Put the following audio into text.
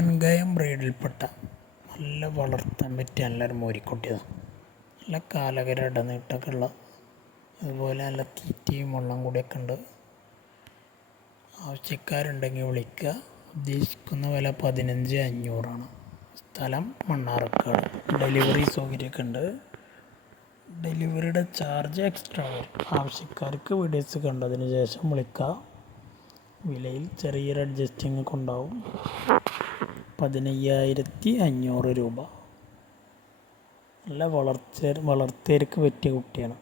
കാൻഗയം ബ്രീഡിൽപ്പെട്ട നല്ല വളർത്താൻ പറ്റിയ നല്ലൊരു മോരിക്കുട്ടിയാണ്. നല്ല കാലകര ഇടനീട്ടമൊക്കെ ഉള്ള, അതുപോലെ നല്ല തീറ്റയും വെള്ളം കൂടിയൊക്കെ ഉണ്ട്. ആവശ്യക്കാരുണ്ടെങ്കിൽ വിളിക്കുക. ഉദ്ദേശിക്കുന്ന വില 15,500 സ്ഥലം മണ്ണാർക്കാട്. ഡെലിവറി സൗകര്യമൊക്കെ ഉണ്ട്. ഡെലിവറിയുടെ ചാർജ് എക്സ്ട്രാ വരും. ആവശ്യക്കാർക്ക് വീഡിയോസ് കണ്ടതിന് ശേഷം വിളിക്കുക. വിലയിൽ ചെറിയൊരു അഡ്ജസ്റ്റിംഗ് ഒക്കെ ഉണ്ടാവും. 15,500 രൂപ. നല്ല വളർത്തിയവർക്ക് പറ്റിയ കുട്ടിയാണ്.